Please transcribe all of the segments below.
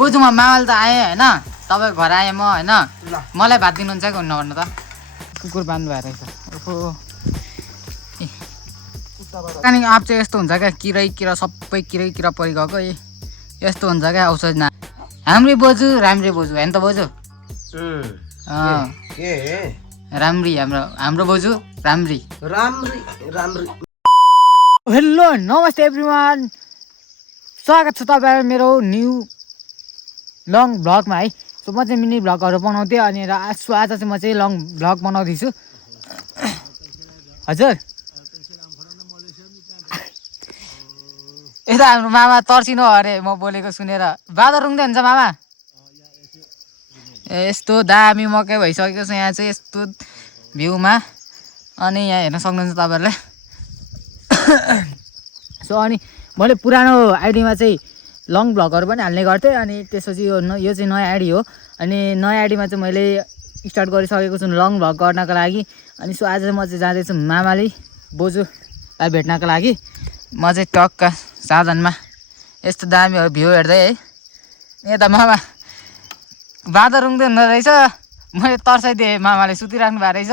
बोजू म मावल त आएँ होइन तपाईँ घर आएँ म होइन मलाई भात दिनुहुन्छ कि हुन्न भन्नु त कुकुर बान्नु भएको रहेछ ओहो अनि आप चाहिँ यस्तो हुन्छ क्या किरा सबै किरा परिगएको यस्तो हुन्छ क्या औषध न हाम्रै बोजू राम्रै बोजू होइन त बोजू राम्री हाम्रो बोजू राम्री हेलो नमस्ते एभ्रिवान स्वागत छ तपाईहरु मेरो न्यू लङ भ्लगमा है सो म चाहिँ मिनी भ्लगहरु बनाउँथे अनि आज चाहिँ म चाहिँ लङ भ्लग बनाउँदैछु हजुर यता हाम्रो मामा तर्सिनु अरे म बोलेको सुनेर बादर रुँदै हुन्छ मामा यस्तो दामी मकै भइसकेको छ यहाँ चाहिँ यस्तो भ्यूमा अनि यहाँ हेर्न सक्नुहुन्छ तपाईहरुले सो अनि मैले पुरानो आइडीमा चाहिँ लङ भ्लगहरु पनि हाल्ने गर्थेँ अनि त्यसपछि यो चाहिँ नयाँ आइडी हो अनि नयाँ आइडीमा चाहिँ मैले स्टार्ट गरिसकेको छु लङ भ्लग गर्नको लागि अनि सो आज म चाहिँ जाँदैछु मामाली बोजूलाई भेट्नको लागि म चाहिँ टक्क साधनमा यस्तो दामी भ्यू हेर्दै है यता मामा बादर रुँदै हुँदो रहेछ मैले तर्साइदिएँ मामाले सुतिराख्नु भएको रहेछ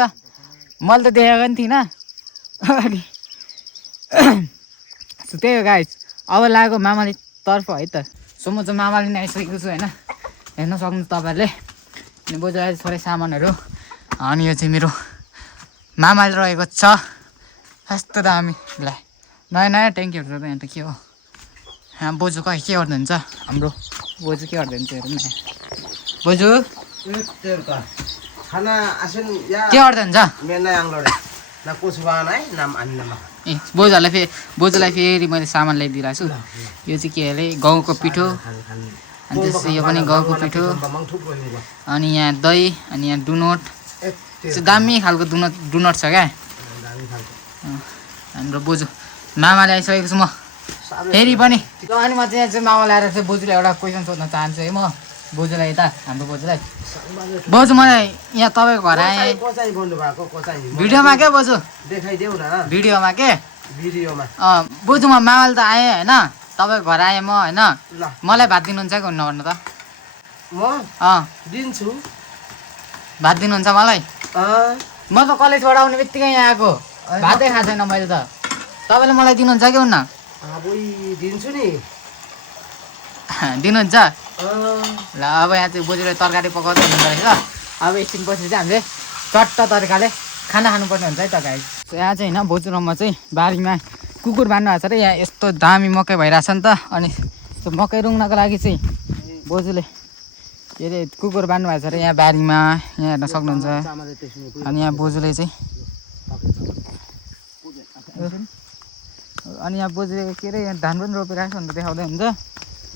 मैले त देखेको पनि थिइनँ अनि सो त्यही हो गाइस अब लागेको मामाले तर्फ है त सो म चाहिँ मामाले नै आइसकेको छु होइन हेर्न सक्नुहुन्छ तपाईँहरूले अनि बोजूलाई थोरै सामानहरू अनि यो चाहिँ मेरो मामाले रहेको छ यस्तो दामी ल नयाँ ट्याङ्कीहरू छ त यहाँ त के हो यहाँ बोजू के गर्नुहुन्छ हाम्रो बोजू के गर्नुहुन्छ हेरौँ न बोजू खाना आसन या के गर्नुहुन्छ मेना आंगलोडे ना कुछ बाना है नाम अन्नमा ए बोजूलाई फेरि मैले सामान ल्याइदिइरहेको छु यो चाहिँ के अरे गहुँको पिठो अनि त्यसपछि यो पनि गहुँको पिठो अनि यहाँ दही अनि यहाँ डुनोट दामी खालको डुनोट छ क्या हाम्रो बोजू मामाले आइसकेको छु म फेरि पनि अनि म चाहिँ यहाँ चाहिँ मामा ल्याएर चाहिँ बोजूलाई एउटा क्वेसन सोध्न चाहन्छु है म बोजूलाई यता हाम्रो बोजूलाई बोजू मलाई यहाँ तपाईँको घर आएँ भिडियोमा क्या बोजू देखाइदेऊ न भिडियोमा के भिडियोमा बोजू म मावल त आएँ होइन तपाईँको घर आएँ म होइन मलाई भात दिनुहुन्छ कि हुन्न भन्नु त म दिन्छु भात दिनुहुन्छ मलाई म त कलेजबाट आउने बित्तिकै यहाँ आएको भातै खाएको छैन मैले त तपाईँले मलाई दिनुहुन्छ कि हुन्न दिन्छु नि दिनुहुन्छ ल अब यहाँ चाहिँ बोजूले तरकारी पकाउँदै हुनुहुँदो रहेछ अब एकछिन पछि चाहिँ हामीले चट्ट तरिकाले खाना खानुपर्ने हुन्छ है त गाइस यहाँ चाहिँ होइन बोजू र म चाहिँ बारीमा कुकुर बान्नु भएको छ र यहाँ यस्तो दामी मकै भइरहेछ नि त अनि त्यो मकै रुङ्नको लागि चाहिँ बोजूले के अरे कुकुर बान्नु भएको छ र यहाँ बारीमा यहाँ हेर्न सक्नुहुन्छ अनि यहाँ बोजूले चाहिँ अनि यहाँ बोजूले के अरे यहाँ धान पनि रोपिरहेको छ भनेर देखाउँदै हुन्छ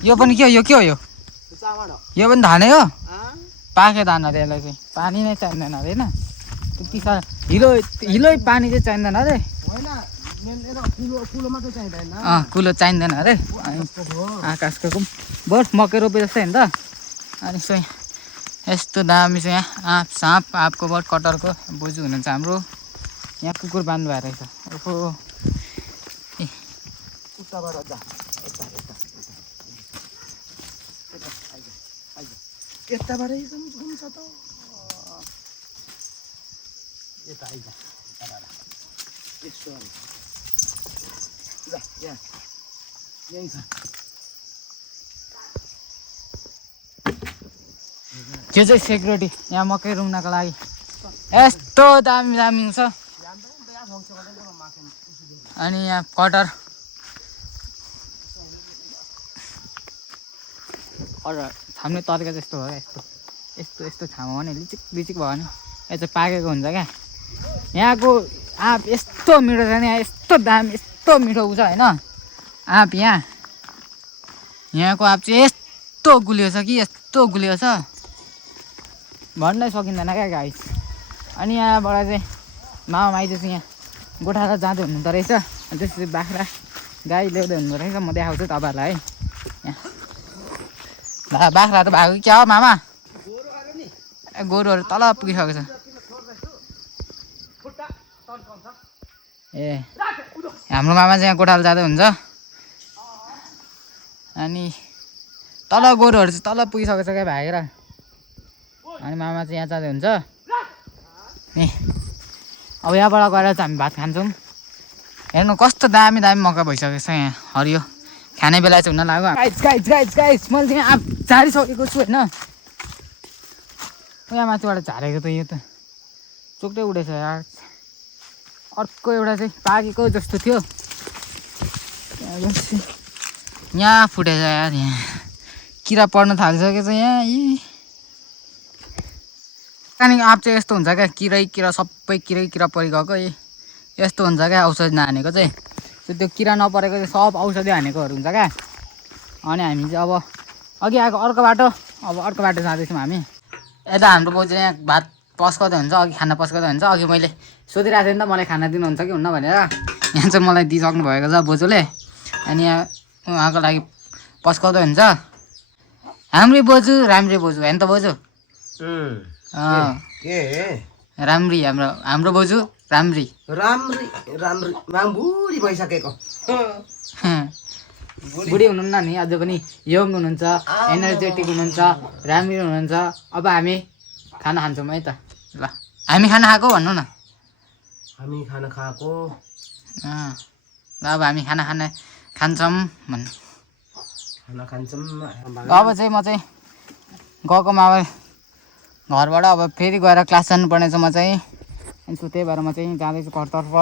यो पनि के हो यो यो पनि धानै हो पाके धान अरे यसलाई चाहिँ पानी नै चाहिँदैन अरे होइन त्यति साह्रो हिलो पानी चाहिँ चाहिँदैन अरे कुलो चाहिँदैन अरे आकाशको बस मकै रोपे जस्तै नि त अनि सो यस्तो दामी चाहिँ यहाँ साँप आँपको बट कटरको बोजू हुनुहुन्छ हाम्रो यहाँ कुकुर बान्नु भएको रहेछ ओहो यताबाटै हुन्छ त यता आइज यस्तो ल यहाँ यही छ त्यो चाहिँ सेक्युरिटी यहाँ मकै रुङ्नको लागि यस्तो दामी छ अनि यहाँ कटर थाम्ने तरिका चाहिँ यस्तो हो क्या यस्तो थाम्यो भने लिचिक भयो भने यो चाहिँ पाकेको हुन्छ क्या यहाँको आँप यस्तो मिठो छ नि यहाँ यस्तो दामी यस्तो मिठो छ होइन आँप यहाँको आँप चाहिँ यस्तो गुलियो छ कि यस्तो गुलियो छ भन्नै सकिँदैन क्या गाइस अनि यहाँबाट चाहिँ मामा माइज चाहिँ यहाँ गोठाला जाँदै हुनुहुँदो रहेछ अनि त्यसपछि बाख्रा गाई ल्याउँदै हुनुहुँदो रहेछ म देखाउँछु तपाईँहरूलाई है यहाँ बाख्रा त भएको क्या हो मामा गोरुहरू तल पुगिसकेको छ ए हाम्रो मामा चाहिँ यहाँ गोठाला जाँदै हुन्छ अनि तल गोरुहरू चाहिँ तल पुगिसकेको छ क्या भागेर। अनि मामा चाहिँ यहाँ जाँदै हुन्छ नि। अब यहाँबाट गएर चाहिँ हामी भात खान्छौँ। हेर्नु कस्तो दामी दामी मकै भइसकेको छ यहाँ हरियो, खाने बेला चाहिँ हुन लाग्यो। गाइस गाइस गाइस गाइस मैले चाहिँ यहाँ झारिसकेको छु होइन। यहाँ माथिबाट झारेको त यो त चोक्टै उडेछ यार। अर्को एउटा चाहिँ पाकेको जस्तो थियो, यहाँ फुटेछ यार। यहाँ किरा पर्न थालिसकेको छ यहाँ। अनि आँप चाहिँ यस्तो हुन्छ क्या, किरा सबै किरा परिगएको यस्तो हुन्छ क्या। औषधि नहानेको चाहिँ त्यो किरा नपरेको चाहिँ सब औषधि हानेकोहरू हुन्छ क्या। अनि हामी चाहिँ अब अघि आएको अर्को बाटो, अब अर्को बाटो जाँदैछौँ हामी। यता हाम्रो बाउ चाहिँ यहाँ भात पस्काउँदै हुन्छ, अघि खाना पस्काउँदै हुन्छ। अघि मैले सोधिरहेको थिएँ नि त मलाई खाना दिनुहुन्छ कि हुन्न भनेर। यहाँ चाहिँ मलाई दिइसक्नु भएको छ बोजूले। अनि यहाँ उहाँको लागि पस्काउँदै हुन्छ। हाम्रै बोजू राम्रै बोजू होइन त बोजू? राम्री हाम्रो बोजू राम्री राम्री राम्री बुढी भइसकेको। बुढी हुनुहुन्न नि, अझ पनि यङ हुनुहुन्छ, एनर्जेटिक हुनुहुन्छ, राम्री हुनुहुन्छ। अब हामी खाना खान्छौँ है त। ल हामी खाना खाएको भन्नु न। हामी खाना खाएको। ल अब हामी खाना खान्छौँ भन्नु। खाना खान्छौँ। अब चाहिँ म चाहिँ गएकोमा अब घरबाट अब फेरि गएर क्लास जानुपर्ने छ म चाहिँ। अनि त्यही भएर म चाहिँ जाँदैछु घरतर्फ।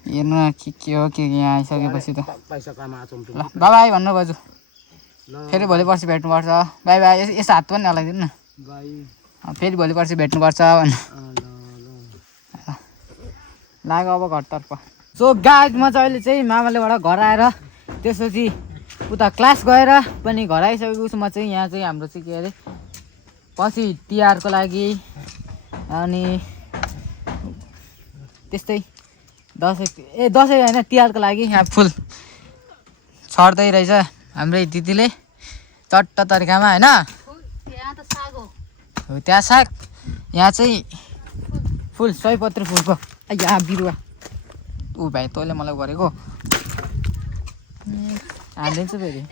हेर्नु न के हो के यहाँ आइसकेपछि त। ल बाई बाई भन्नु बाजु, फेरि भोलि पर्सि भेट्नुपर्छ। By by. यसो हात पनि हल्लाइदिनु न। फेरि भोलि पर्सि भेट्नुपर्छ भन्नु। लाग्यो अब घरतर्फ। सो गाइस म चाहिँ अहिले चाहिँ मामालेबाट घर आएर त्यसपछि उता क्लास गएर पनि घर आइसकेको छु। म चाहिँ यहाँ चाहिँ हाम्रो चाहिँ के अरे पछि तिहारको लागि अनि त्यस्तै दसैँ होइन तिहारको लागि यहाँ फुल छर्दै रहेछ हाम्रै दिदीले चट्ट तरिकामा होइन। त्यहाँ साग, यहाँ चाहिँ फुल सयपत्री फुलको यहाँ बिरुवा। ऊ भाइ तैँले मलाई गरेको हालिदिन्छु फेरि।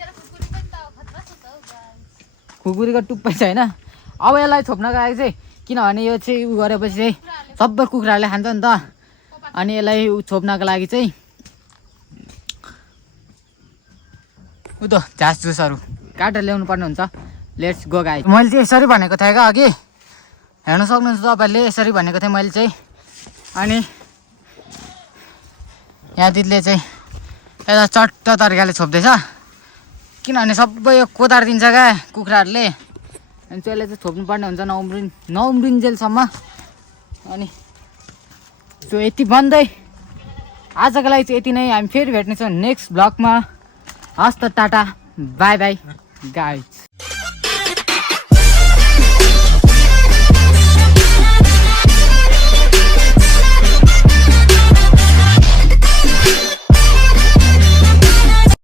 खुकुरीको टुप्पै छ होइन। अब यसलाई छोप्नको लागि चाहिँ किनभने यो चाहिँ उ गरेपछि चाहिँ सबै कुखुराहरूले खान्छ नि त। अनि यसलाई छोप्नको लागि चाहिँ उ त झास जुसहरू काटेर ल्याउनु पर्ने हुन्छ। Let's go guys. मैले चाहिँ यसरी भनेको थिएँ क्या अघि, हेर्नु सक्नुहुन्छ तपाईँहरूले। यसरी भनेको थिएँ मैले चाहिँ। अनि यहाँ दिदीले चाहिँ यता चट्ट तरिकाले छोप्दैछ किनभने सबै यो कोदार दिन्छ क्या कुखुराहरूले। अनि त्यसले चाहिँ छोप्नुपर्ने हुन्छ नउम्रिन्जेलसम्म। अनि सो यति भन्दै आजको लागि चाहिँ यति नै। हामी फेरि भेट्नेछौँ नेक्स्ट ब्लगमा। हस् त टाटा बाई बाई गाइस।